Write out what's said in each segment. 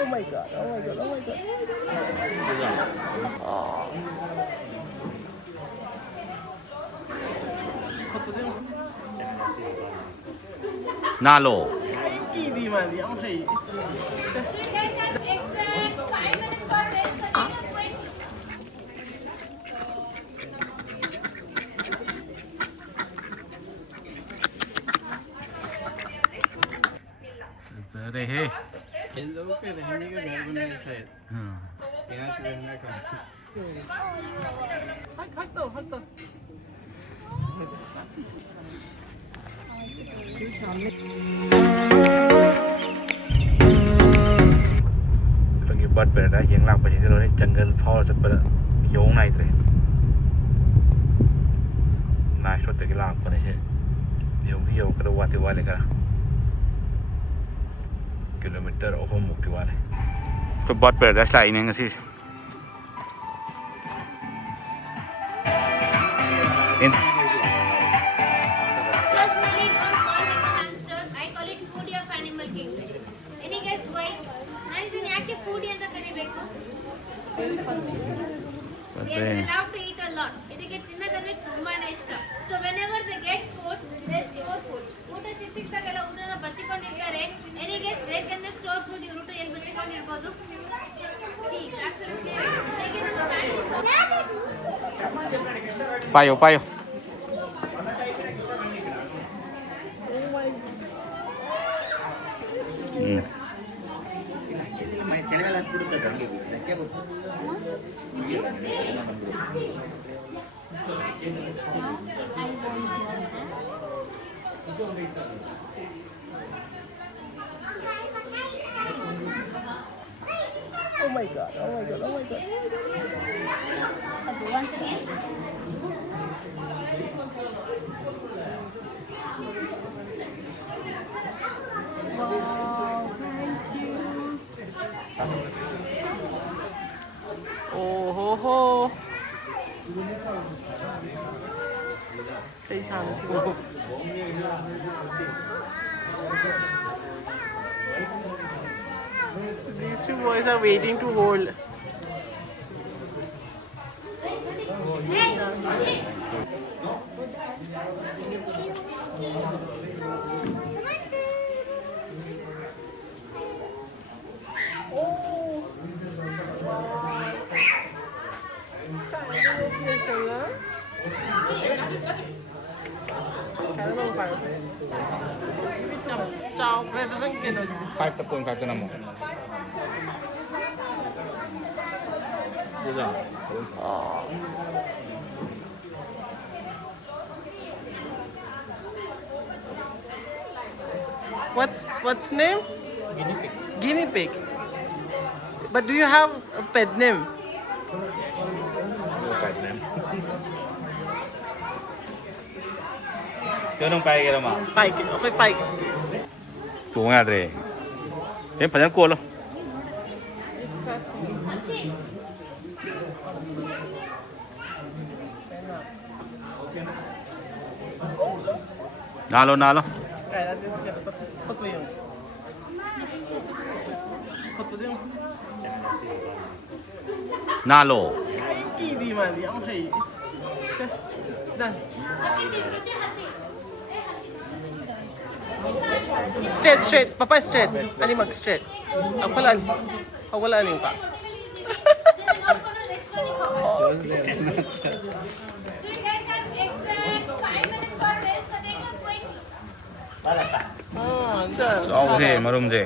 Oh my god, oh my god, oh my god. Nalo. Ay, di mali. Okay. So you guys have exact 5 minutes for this, so take a quick. अरे हे इन लोगों के रहने का घर बनाया शायद। हाँ यहाँ से रहना का। हक दो, हक दो। क्योंकि बट पे रहता है यंग लाख बजे तो जंगल फॉल से पर यों नहीं थे नाइट होते के लाख पर है यों भी यों करो वाते वाले का किलोमीटर ओहो मुक्ति वाले तो बट पे रहता है स्लाइड नहीं किसी इन Personally, don't call him a hamster. I call it foodie of animal kingdom. Any guess why? ನಾನು ಇದನ್ನ ಯಾಕೆ foodie ಅಂತ ಕರಿಬೇಕು? Yes, they love to eat a lot. ಇದಕ್ಕೆ ತಿನ್ನೋದಂದ್ರೆ ತುಂಬಾನೇ ಇಷ್ಟ. So whenever they get food, they store food. ಊಟ ಸಿಕ್ಕಿದಾಗೆಲ್ಲ ಊಟನ ಬಚ್ಚಿಕೊಂಡಿರ್ತಾರೆ. Any guess where can they store food? ಇವರು ಊಟ ಎಲ್ಲಿ ಬಚ್ಚಿಕೊಂಡಿರ್ಬೋದು? Cheese, absolutely. ಹೇಗೆ ನಮ್ಮ ಫ್ಯಾನ್ಸಿ पायो पायो Oh my god, oh my god, oh my god. Okay, once again. Wow, thank you. Oh ho ho. These two boys are waiting to hold. Five तक कौन five तो नमो What's name? Guinea pig. But do you have a pet name? क्यों नहीं पाएगा Rama Pike. Okay, Pike. तू याद रहे ये भजन कोलो नालो नालो Kaya din siya foto yung. Foto din. Nalo Ay, di mali. Okay. Done. Straight. Papa, straight. Ani mag straight. Awalan yung ka. Then not gonna next one. So you guys have exact 5 minutes for this, so take a quick. आओ थे मरुम थे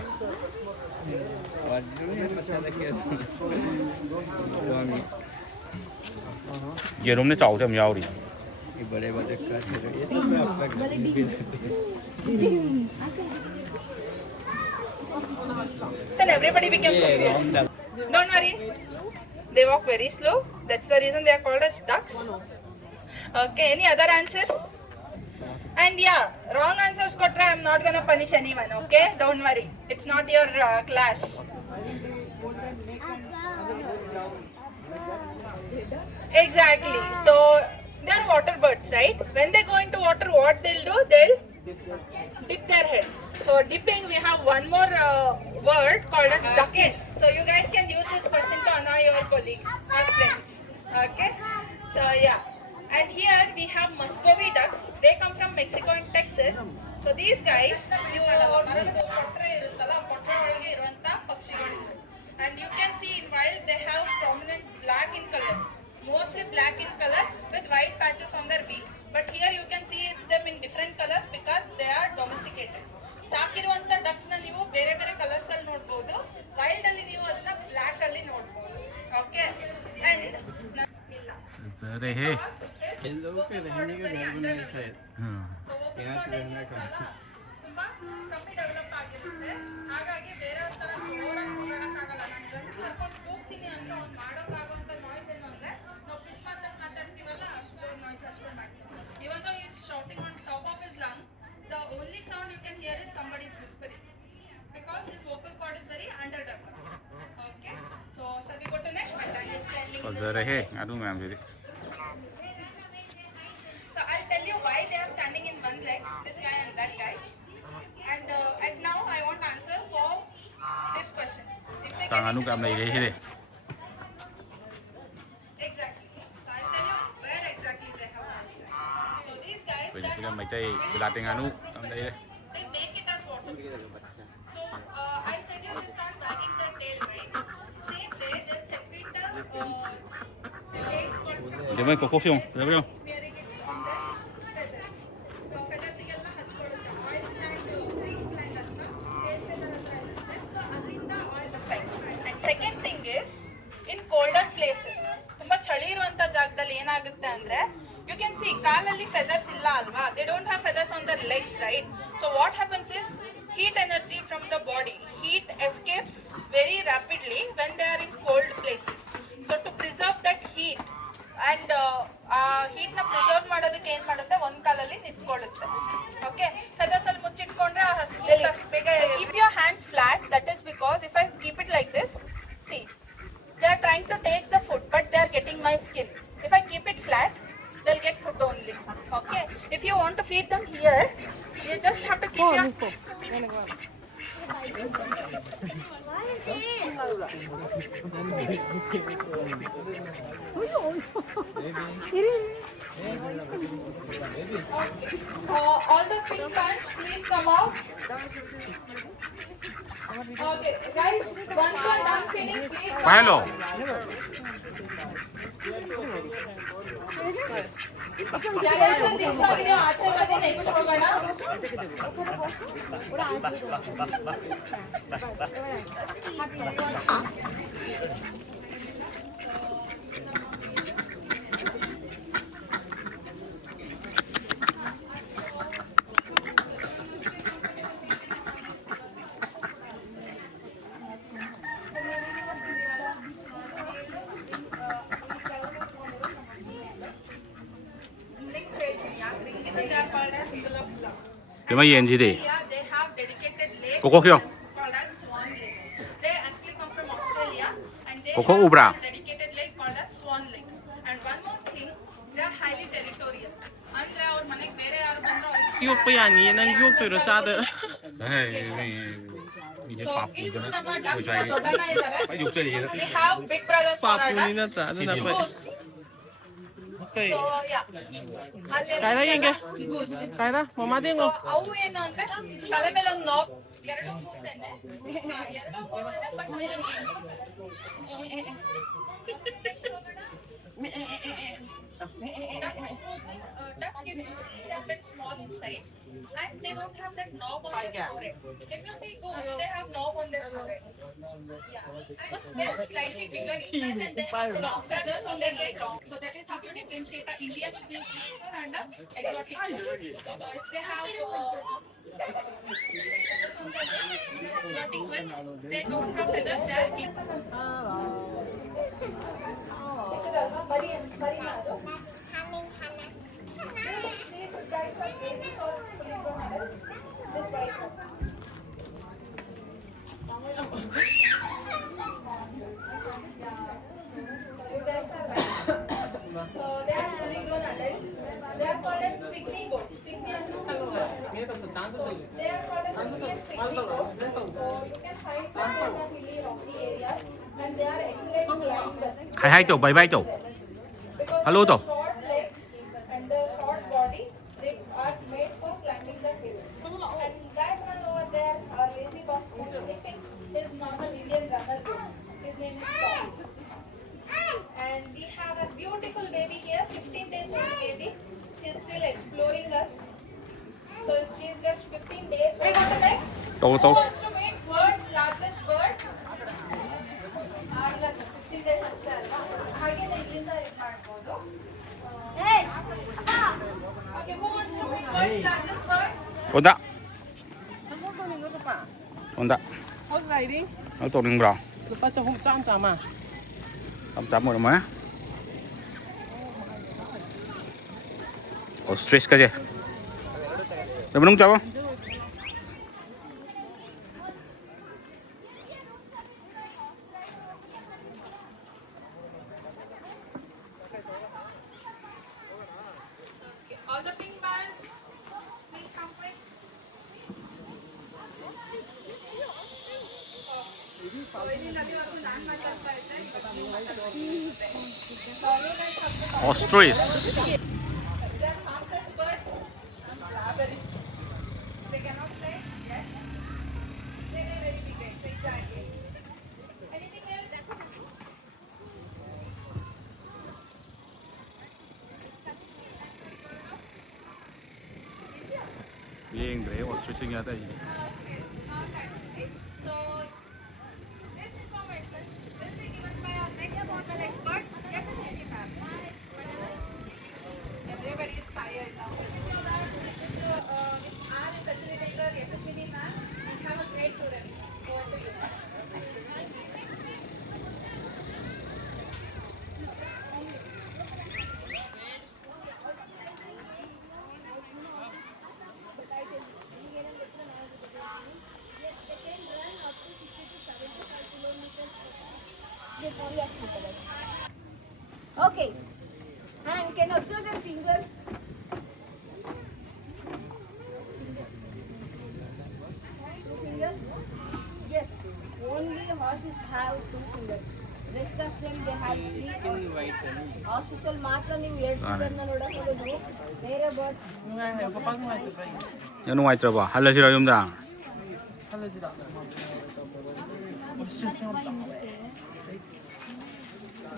ये room ने चाव थे हम जाओ रही बड़े ये सब मैं आपका Then everybody became serious. Don't worry. They walk very slow. That's the reason they are called as ducks. Okay, any other answers? And yeah, wrong answers kotra, I'm not gonna punish anyone, okay? Don't worry. It's not your class. Exactly. So they are water birds, right? When they go into water, what they'll do? They'll dip their head. So dipping, we have one more word called as ducking. So you guys can use this question to annoy your colleagues or friends. Okay. So yeah. And here we have Muscovy ducks. They come from Mexico and Texas. So these guys, and you can see in wild they have prominent black in color, mostly black in color with white patches on their beaks. But here you can see them in different colors because they are domesticated. ಸಾಕಿರುವಂತ ducks ನ ನೀವು ಬೇರೆ ಬೇರೆ colours ಅಲ್ಲಿ ನೋಡಬಹುದು, wild ಅಲ್ಲಿ ನೀವು ಅದನ್ನ ಬ್ಲಾಕ್ ಅಲ್ಲಿ ನೋಡಬಹುದು. ಓಕೆ. ಅಂಡ್ ತುಂಬಾ ಕಮ್ಮಿ ಡೆವಲಪ್ ಆಗಿರುತ್ತೆ, ಹಾಗಾಗಿ ಬೇರೆ ತರ ಜೋರಾಗಿ ಹೋಗಕ್ಕಾಗಲ್ಲ. ನಾನು ಗಂಟು ಕರ್ಕೊಂಡು ಹೋಗ್ತೀನಿ ಅಂದ್ರೆ ಅವ್ನು ಮಾಡೋಕ್ಕಾಗುವಂತ ನಾಯ್ಸ್ ಏನು ಅಂದ್ರೆ ನಾವು ಫಿಶ್ ಮಾತಾಡ್ತೀವಲ್ಲ ಅಷ್ಟು ಜೋರ್ ನಾಯ್ಸ್ ಅಷ್ಟೇ ಮಾಡ್ತೀವಿ. ಇವನ್ ದೋ is shouting on top of his lung, the only sound you can hear is somebody's whispering because his vocal cord is very underdeveloped. Okay, so shall we go to next one? Are you standing in this? So I'll tell you why they are standing in one leg, this guy and that guy. And now I want answer for this question. If they get exactly. So I'll tell you where exactly they have answer. So these guys, they make it as water. So I said you they start wagging their tail, right? Same way they'll secrete the taste bud smearing it on their feathers. So feathers ಗೆಲ್ಲ ಹಚ್ಕೊಳ್ಳುತ್ತೆ. Oil gland, green gland ಅಂತ tail feather ಹತ್ರ ಇರುತ್ತೆ. So ಅದರಿಂದ oil effect. And second thing is in colder places, ತುಂಬಾ ಚಳಿ ಇರುವಂತ ಜಾಗದಲ್ಲಿ ಏನಾಗುತ್ತೆ ಅಂದ್ರೆ you can see ಕಾಲಲ್ಲಿ feathers ಇಲ್ಲ ಅಲ್ವಾ, they don't have feathers on their legs, right? So what happens is heat energy from the body, heat escapes very rapidly when they are in cold places. So to preserve that heat and heat na preserve ಮಾಡೋದಕ್ಕೆ ಏನು ಮಾಡುತ್ತೆ, ಒಂದು ಕಾಲಲ್ಲಿ ನಿಂತ್ಕೊಳ್ಳುತ್ತೆ. Okay, feathers ಅಲ್ಲಿ ಮುಚ್ಚಿಟ್ಕೊಂಡ್ರೆ ಅಷ್ಟು ಬೇಗ. Keep your hands flat, that is because if I keep it like this, see they are trying to take the food but they are getting my skin. If I keep it flat, they'll get food only. Okay, if you want to feed them here, you just have to keep your all the pink pants please come out. Okay guys, once you are done feeding please come out. ಯಾರ್ಯಾರು ತಿನ್ಸಾಗಿದೆಯೋ ಆಚೆ ಬನ್ನಿ, next ಹೋಗೋಣ. They have dedicated lake called as Swan Lake. They actually come from Australia and they have dedicated lake called as Swan Lake. And one more thing, they are highly territorial. ಅಂದ್ರೆ ಅವ್ರ ಮನೆಗೆ ಬೇರೆ ಯಾರು ಬಂದ್ರು ಅವ್ರಿಗೆ Yok bu yani yenen yok diyor zaten. So ಇದು ನಮ್ಮ ducks ದೊಡ್ಡಣ್ಣ ಇದ್ದಾರೆ. We have big brothers for our Papu ni na ducks. tra, ano dapat? Goose. Okay. So yeah. Kaya na yun, Goose. Kaya na, mama din So oh. ಅವು ಏನು ಅಂದ್ರೆ ತಲೆ ಮೇಲೆ ಒಂದು knob, ಎರಡು ಕೂಸೆನೆ, ಎರಡು ಕೂಸೆನೆ but ducks, if you see, they are bit small in size and they don't have that knob on their forehead. If you see goose, they have knob on their forehead. Yeah, and they are slightly bigger in size and they have long feathers on their head. So that is how you differentiate an Indian snake and an exotic. So if they have exotic ones, they don't have feathers, they are big. So they are fully grown adults. They are called as pygmy goats. Pygmy and They are called as Indian pygmy goats. So you can find them in the hilly rocky areas, and they are excellent climbers. 係喺度，拜拜度。 Because Hello of the to. short legs and the short body, they are made for climbing the hills. And that one over there, our lazy buff who is sleeping, is normal Indian runner goat. His name is Tom. And we have a beautiful baby here, 15 days old baby. She's still exploring us. So she's just 15 days. We go to next. Go, Who go. wants to meet world's largest bird? ಇಲ್ಲ sir 15 days ಅಷ್ಟೇ ಅಲ್ವಾ ಹಾಗೆ ಇಲ್ಲಿಂದ ಇದು ಮಾಡ್ಬೋದು okay who wants to meet world's largest bird? Onda. pa. Onda. How's riding? Nó tổ đình bro. Lupa cho hụt chăm chăm à? Chăm một mà. Stress cái gì? Để mình không cháu không? All the pink bands, please come quick. Ostrich. They are fastest birds. They cannot fly. Yes. They are very big eggs. Exactly. Anything else? Riêng để ostrich nha tại vì. So, this information will be given by our next water expert, Yashaswini ma'am. Everybody is tired now. With our facilitator, Yashaswini ma'am, and have a great tour. Over to you. Okay. And can you observe their fingers? Two fingers? Yes. Only horses have two fingers. Rest of them they have three. Horses ಮಾತ್ರ ನೀವು ಎರಡು ಫಿಂಗರ್ನ ನೋಡಕ್ ಹೋಗೋದು ಬೇರೆ bird Ngay hay có bác ngoài từ đây. Nhớ ngoài trời bỏ. Hay là gì đó chúng ta? Hello gì đó. Ostrich không chậm.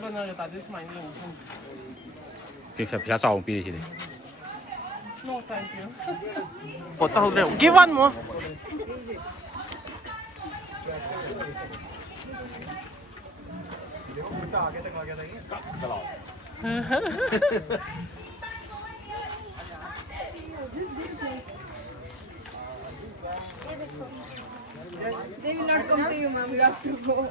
Vâng, người ta this mine nhiều hơn. Thì phải giá giàu bị gì đấy. No, thank you. Ủa tao đều give one more. They will not come to you, ma'am. You have to go.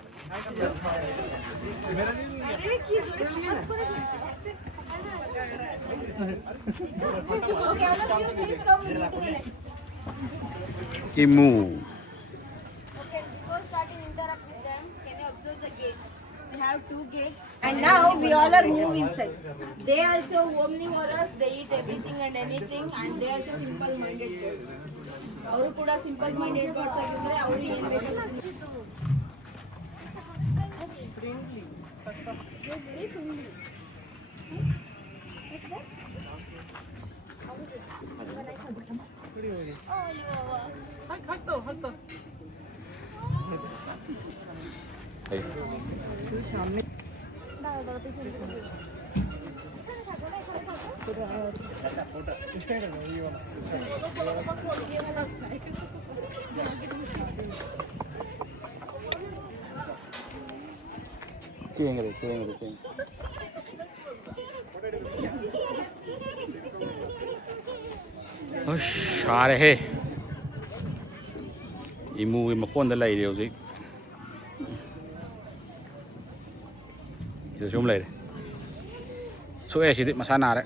Okay, all of you please come to the next. Imu. Okay, before starting interact with them, can you observe the gates? We have two gates. And now we all are moving inside. They also omnivorous, they eat everything and anything, and they also simple minded birds. ಅವರು ಕೂಡ simple minded birds ಆಗಿದ್ರೆ ಅವರು ಏನು ಬೇಕು Hug. Chuyên rồi. Ôi, xa đấy hê. Imu mà con đã lấy điều gì. Giờ chúng lấy đấy. Số e chỉ định mà xa nào đấy.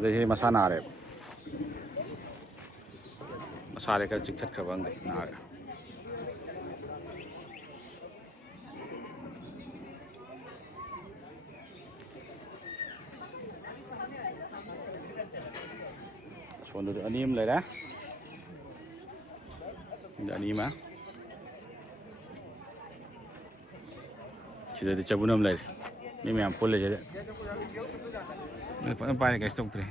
Đây mà xa nào đấy. Mà xa đấy cái chính chất khả vâng đấy. Nào đấy. 폰도 아님 레라. 아니마. Sida di cabunam lai. Mimi am pole jadi. Apa guys tok tre.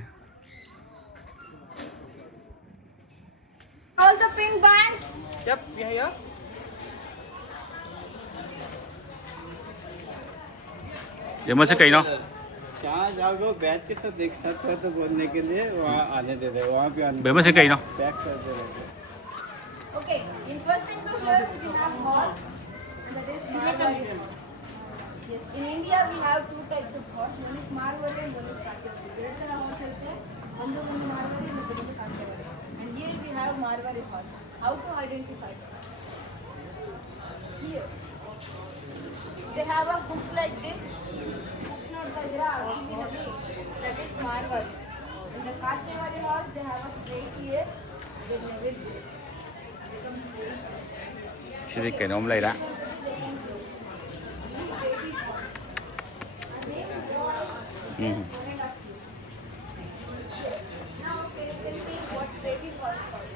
All the pink bands. Yep, yeah, yeah. ये मुझसे कहीं ना जहाँ जाओगे बैठ के सब देख सकते हो तो बोलने के लिए वहाँ आने दे रहे वहाँ पे आने बेमा से कहीं ना बैक कर दे रहे Okay, in first enclosures we have horse, that is Marwari horse. Yes, in India we have two types of horse. One is Marwari and one is Kanakapura. There is a horse also. One is Marwari and one is Kanakapura. And here we have Marwari horse. How to identify them? Here, they have a hook like this. Hook not by that is Marwari. And the Kanakapura horse, they have a straight ear. They never do. Sida cái nôm lai đó.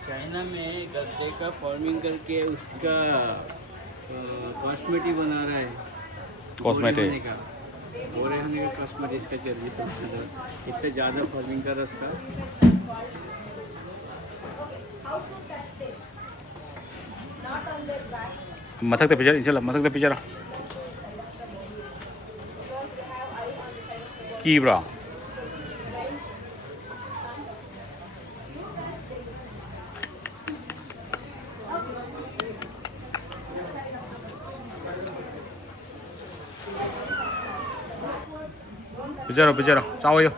China में गद्दे का farming करके उसका cosmetic बना रहा है Cosmetic. गोरे होने का कॉस्मेटिक इसका जल्दी से इतना ज़्यादा फार्मिंग कर रहा है उसका Not on their back. मथक ते पिक्चर इंशाल्लाह मथक ते पिक्चर की ब्रा पिक्चर चाओ यो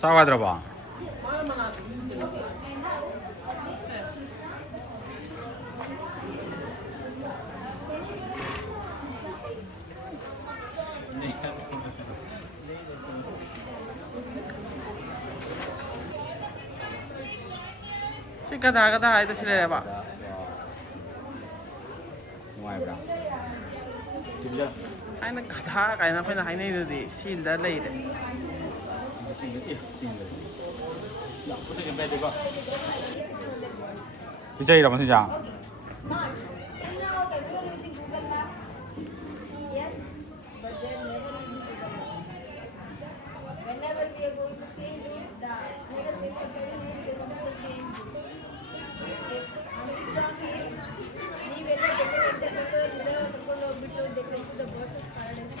चाओ आदरा बा Si gada ito sila ba? ngoài bra Ay nagkata kaya na pinakain na ito di sila lay de. Picture ही रहा जा Smart. Till now, everyone using Google Map. Yes, but they're never using Google Map. Whenever we are going to same route, the next 6 minutes they will do the same route. Yes, and it's strong is ನೀವೆಲ್ಲ decoration ಕರ್ಕೊಂಡು ಹೋಗ್ಬಿಟ್ಟು decoration boards paradise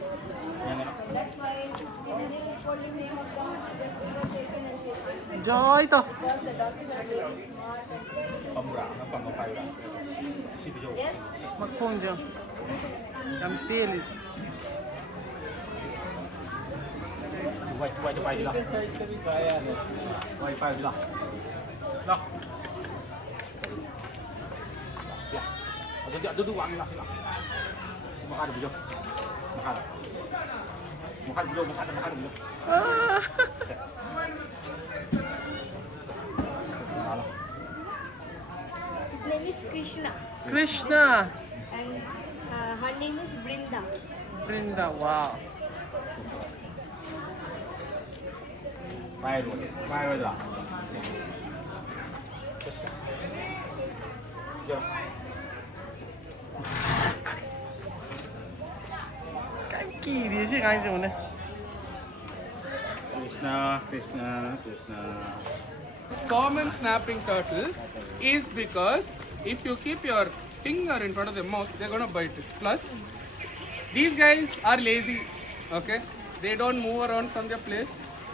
that's why in any holy name of God, just we were shaken and shaken. Joy to. Because the doctors are very smart and yes, Magphone dyan. Yung pilis. wifi đi la wifi đi la la ya duduk wang lah makan dulu makan dulu makan dulu his name is Krishna Krishna. and her name is Brinda. Brinda, wow. Bye rồi là Cái kỳ gì chứ ai dùng này? Krishna Krishna Krishna Common snapping turtle is because if you keep your finger in front of their mouth, they're gonna bite it. Plus, these guys are lazy. Okay, they don't move around from their place.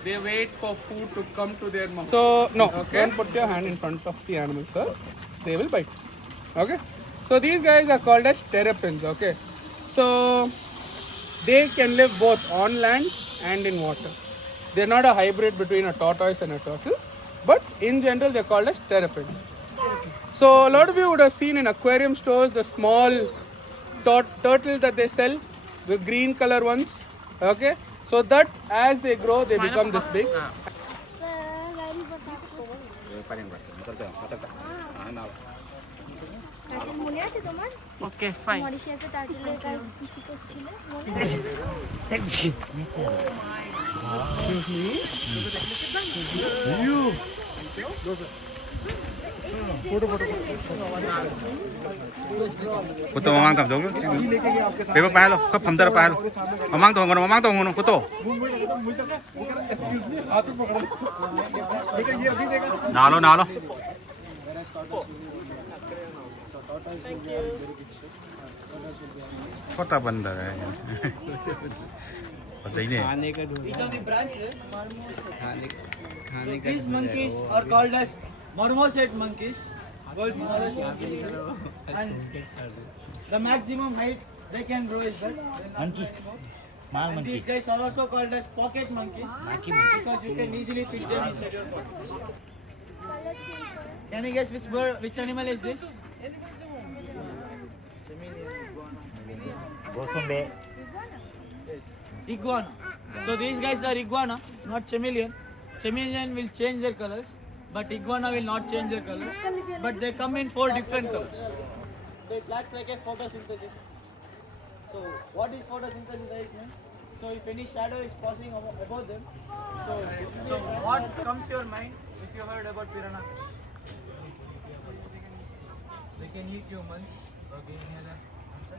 They wait for food to come to their mouth. So no, don't put your hand in front of the animal, sir. They will bite. Okay. So these guys are called as terrapins. Okay. So they can live both on land and in water. They're not a hybrid between a tortoise and a turtle, but in general they're called as terrapins. So a lot of you would have seen in aquarium stores the small turtles that they sell, the green color ones. Okay, so that as they grow, they become this big. Okay, fine. Kuto mamang tam dong. Pepa pahalo, kap hamdar pahalo. Mamang to ngono kuto. Nalo. Kota banda है पता ही नहीं खाने का ढूंढ Each of the branches. खाने का These monkeys are called as marmoset monkeys. World's smallest monkeys. And the maximum height they can grow is that. Monkey. Small And monkey. these guys are also called as pocket monkeys because you can easily fit them inside your pockets. Can you guess which animal is this? Gosumbe. Yes. Iguana. So these guys are iguana, not chameleon. Chameleon will change their colors, but iguana will not change their colors. But they come in 4 different colors. So it lacks like a photosynthesis. So what is photosynthesis guys mean? So if any shadow is passing above them, so what comes to your mind if you heard about piranha fish? They can eat humans. Okay, any other answer?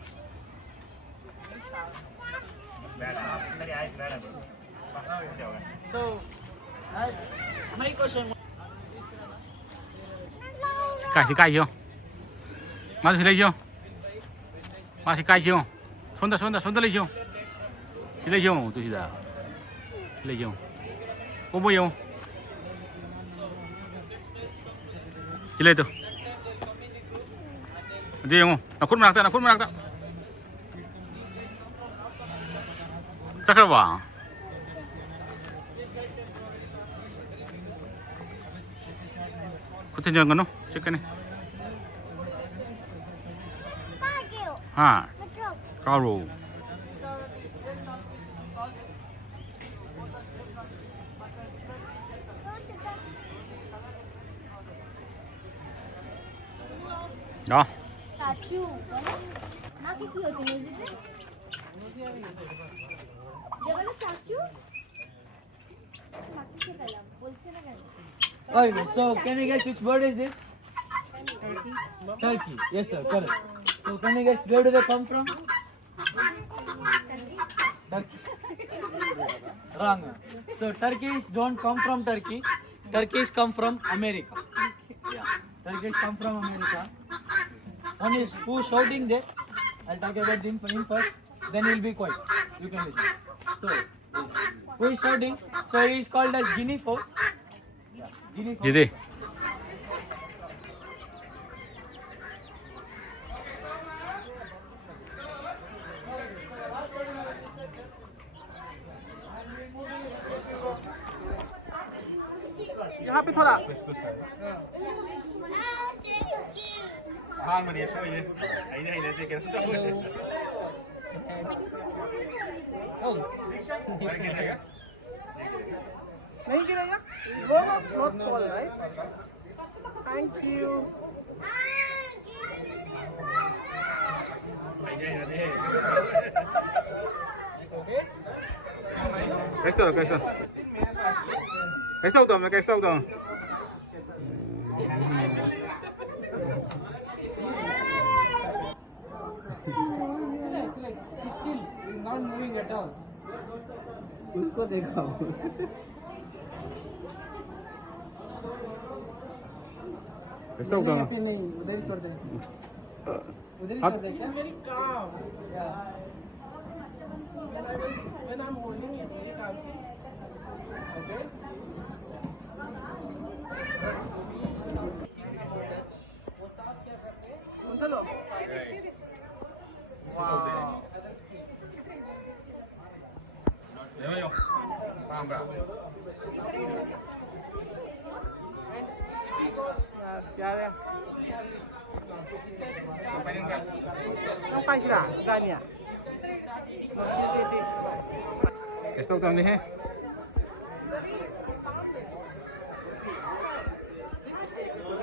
So, as my question. Cai chưa? Má thì lấy chưa? Má thì cai chưa? Xuống ta lấy chưa? Thì lấy chưa? Tôi chỉ đã lấy chưa? Có bao nhiêu? Chỉ lấy tôi. Đi không? Nào khuất mặt ta. Chắc là bảo. Có thể nhận cái nó, check cái này. Ha. Karo. Đó. Okay, so can you guess which bird is this? Turkey. Yes, sir. Correct. So can you guess where do they come from? Turkey. Wrong. So turkeys don't come from Turkey. Turkeys come from America. Yeah. Turkeys come from America. One is who's shouting there. I'll talk about him first. Then he'll be quiet. You can listen. So who is shouting? So he is called as guinea fowl. Yeah. Guinea fowl. Gì đi? यहाँ पे थोड़ा Ban mà đi xoay gì? Ấy này là cái cái नहीं गिरेगा वो not fall right thank you cái sâu tôm. Still, he's not moving at all. उसको देखो Cái sâu tôm. नहीं उधर ही छोड़ देंगे उधर ही छोड़ देंगे very calm Yeah. when I'm holding it very calm okay चलो wow ya Sampai sila, ganyan. Magsisiti. Cái tông tông đi hết.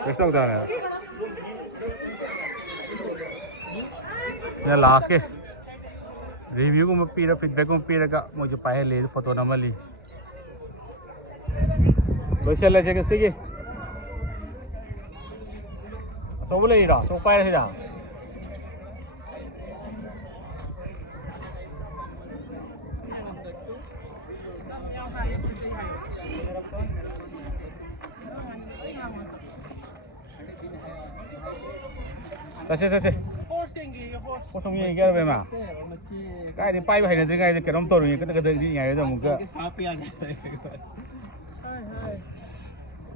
Cái tông tông này. Ini last ke review ko mapira feedback ko mapira ka mo jo pahe le photo namali loisala je ke sige so bole ira so pahe ra Tase Kok song ye kira bema? Kai di pai bahaya nanti kai di kerom toru ni kita di nyai itu muka.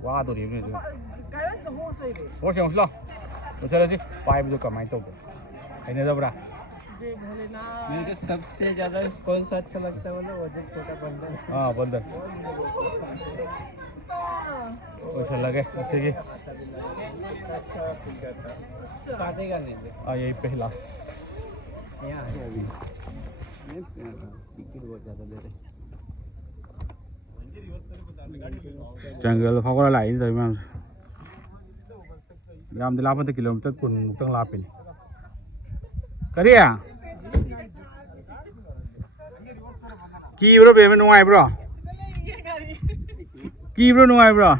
Wah tu dia ni tu. Horse yang slow. Macam lagi pai itu kamai tu. Ini dah berapa? मेरे को सबसे ज़्यादा कौन सा अच्छा लगता है बोलो वो जो छोटा बंदर हाँ बंदर अच्छा लगे ऐसे की काटेगा नहीं हाँ यही पहला जंगल फावला line dari mam jam 8 kilometer kun teng lapin kariya ki bro be nuai bro ki bro nuai bro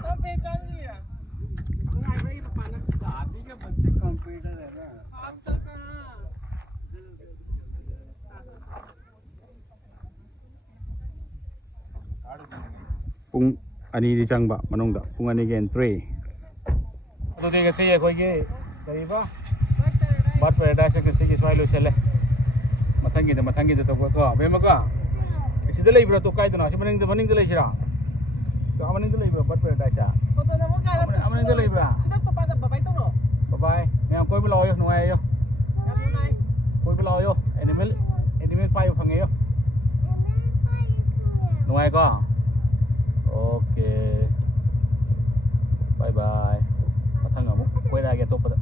pung ani di chang ba manong da pung ani gen 3 to de ke se khoi ge kari ba bat paradise ke se ge swai lo chale mathangi de to ko be ma ka sida lei bro to kai dona si maning de lei sira to amaning de lei bro bat paradise a amaning de lei bro sida papa da babai to no babai me koi bi lo yo nuai yo koi bi lo yo animal pai phang yo nuai ko Okay. Bye bye. Mathang amu. Koi ra ge to pada.